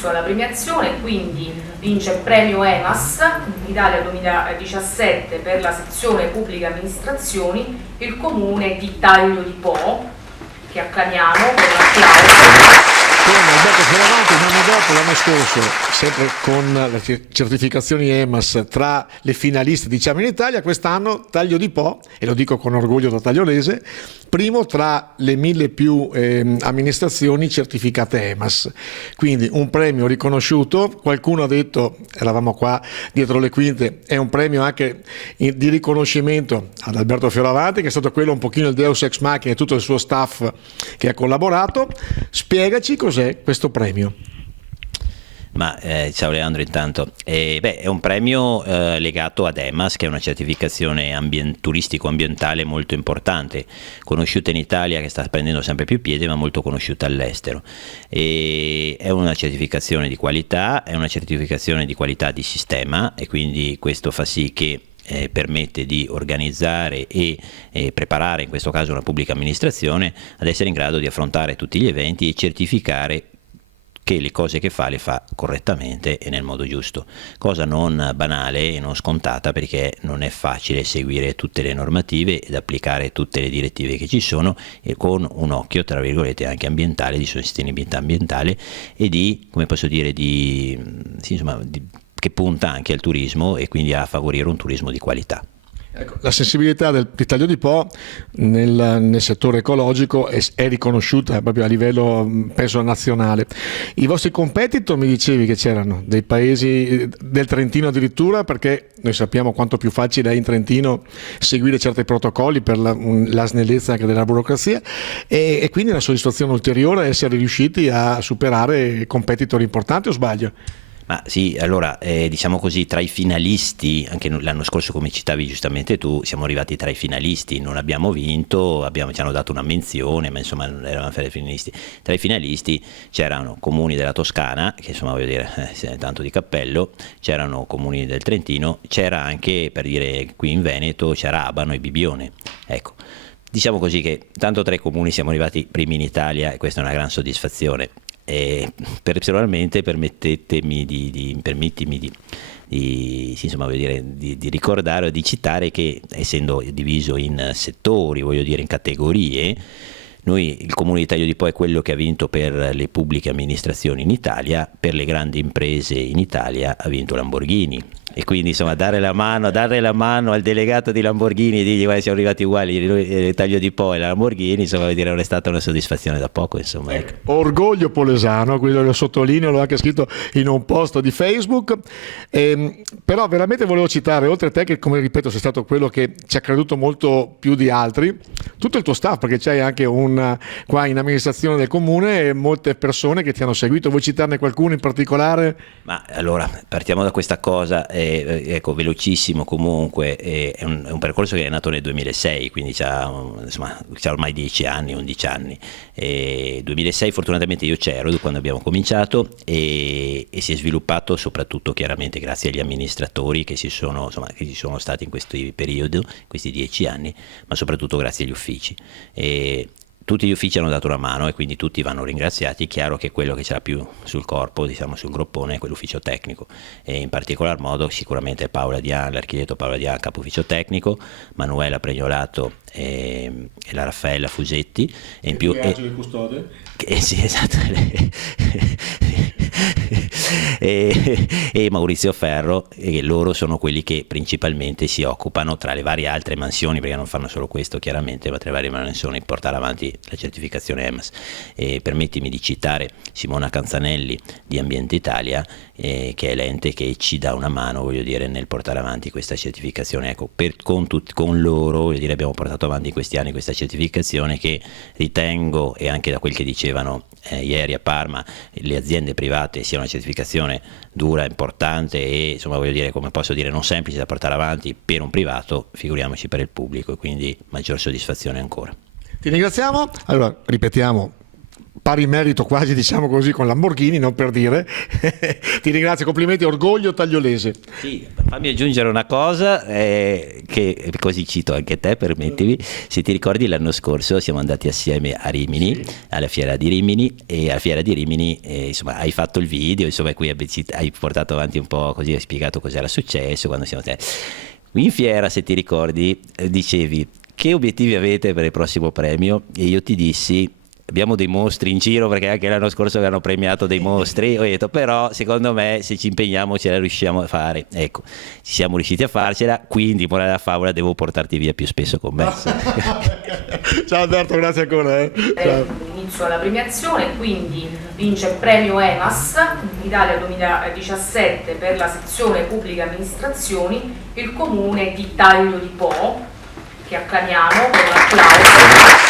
concorso alla premiazione, quindi vince il premio EMAS Italia 2017 per la sezione pubbliche amministrazioni il comune di Taglio di Po, che acclamiamo con un applauso. Con Alberto Fioravanti, un anno dopo, l'anno scorso, sempre con le certificazioni EMAS tra le finaliste diciamo in Italia, quest'anno Taglio di Po, e lo dico con orgoglio da tagliolese, primo tra le 1000 più amministrazioni certificate EMAS, quindi un premio riconosciuto. Qualcuno ha detto, eravamo qua dietro le quinte, è un premio anche di riconoscimento ad Alberto Fioravanti, che è stato quello un pochino il deus ex machina e tutto il suo staff che ha collaborato. Spiegaci cos'è questo premio. Ma ciao Leandro, intanto è un premio legato ad EMAS, che è una certificazione turistico-ambientale molto importante, conosciuta in Italia, che sta prendendo sempre più piede, ma molto conosciuta all'estero. E è una certificazione di qualità, è una certificazione di qualità di sistema, e quindi questo fa sì che permette di organizzare e preparare, in questo caso una pubblica amministrazione, ad essere in grado di affrontare tutti gli eventi e certificare che le cose che fa le fa correttamente e nel modo giusto, cosa non banale e non scontata, perché non è facile seguire tutte le normative ed applicare tutte le direttive che ci sono, e con un occhio tra virgolette anche ambientale, di sostenibilità ambientale e di, come posso dire, che punta anche al turismo e quindi a favorire un turismo di qualità. Ecco, la sensibilità di Taglio di Po nel settore ecologico è riconosciuta proprio a livello, penso, nazionale. I vostri competitor, mi dicevi che c'erano dei paesi del Trentino addirittura, perché noi sappiamo quanto più facile è in Trentino seguire certi protocolli per la snellezza anche della burocrazia, e quindi una soddisfazione ulteriore essere riusciti a superare competitor importanti, o sbaglio? Ma sì, allora diciamo così, tra i finalisti, anche l'anno scorso come citavi giustamente tu, siamo arrivati tra i finalisti, non abbiamo vinto, ci hanno dato una menzione, ma insomma non eravamo fra i finalisti. Tra i finalisti c'erano comuni della Toscana, che insomma voglio dire, tanto di cappello, c'erano comuni del Trentino, c'era anche, per dire, qui in Veneto, c'era Abano e Bibbione, ecco. Diciamo così che tanto tra i comuni siamo arrivati primi in Italia, e questa è una gran soddisfazione. E personalmente permettimi di ricordare o di citare che, essendo diviso in settori, voglio dire in categorie, noi, il Comune di Taglio di Po è quello che ha vinto per le pubbliche amministrazioni in Italia, per le grandi imprese in Italia ha vinto Lamborghini. E quindi insomma dare la mano al delegato di Lamborghini e dirgli guarda, siamo arrivati uguali, Taglio di Po e la Lamborghini, insomma vuol dire non è stata una soddisfazione da poco, insomma. Ecco. Orgoglio polesano, quello lo sottolineo, l'ho anche scritto in un post di Facebook, però veramente volevo citare, oltre a te che, come ripeto, sei stato quello che ci ha creduto molto più di altri, tutto il tuo staff, perché c'hai anche qua in amministrazione del comune molte persone che ti hanno seguito. Vuoi citarne qualcuno in particolare? Ma allora partiamo da questa cosa, ecco, velocissimo comunque, è un percorso che è nato nel 2006, quindi c'ha ormai 10 anni, 11 anni. 2006 fortunatamente io c'ero quando abbiamo cominciato, e si è sviluppato soprattutto chiaramente grazie agli amministratori che ci sono stati in questo periodo, questi 10 anni, ma soprattutto grazie agli uffici. Tutti gli uffici hanno dato una mano e quindi tutti vanno ringraziati. È chiaro che quello che c'era più sul corpo, diciamo sul groppone, è quell'ufficio tecnico, e in particolar modo sicuramente Paola Dian, l'architetto Paola Dian, capo ufficio tecnico, Manuela Pregnolato e la Raffaella Fusetti, e in più il custode. Sì, esatto. e Maurizio Ferro, e loro sono quelli che principalmente si occupano, tra le varie altre mansioni, perché non fanno solo questo chiaramente, ma tra le varie mansioni, di portare avanti la certificazione EMAS. Permettimi di citare Simona Canzanelli di Ambiente Italia, che è l'ente che ci dà una mano, voglio dire, nel portare avanti questa certificazione. Ecco, con loro, voglio dire, abbiamo portato avanti in questi anni questa certificazione che ritengo, e anche da quel che dicevano ieri a Parma le aziende private, sia una certificazione dura, importante e, insomma, voglio dire, come posso dire, non semplice da portare avanti per un privato, figuriamoci per il pubblico, e quindi maggior soddisfazione ancora. Ti ringraziamo. Allora, ripetiamo pari merito quasi, diciamo così, con Lamborghini, non per dire. Ti ringrazio, complimenti, orgoglio tagliolese. Sì, fammi aggiungere una cosa, che così cito anche te, permettimi. Se ti ricordi, l'anno scorso siamo andati assieme a Rimini, alla Fiera di Rimini, e alla Fiera di Rimini insomma, hai fatto il video, insomma, qui hai portato avanti un po' così, hai spiegato cos'era successo quando siamo stati. In fiera, se ti ricordi, dicevi che obiettivi avete per il prossimo premio, e io ti dissi abbiamo dei mostri in giro, perché anche l'anno scorso avevano premiato dei mostri. Ho detto però secondo me se ci impegniamo ce la riusciamo a fare. Ecco, ci siamo riusciti a farcela, quindi morale della favola, devo portarti via più spesso con me. Ciao Alberto, grazie ancora. Ciao. Inizio alla premiazione, quindi vince il premio EMAS Italia 2017 per la sezione pubbliche amministrazioni il comune di Taglio di Po, che acclamiamo con un applauso.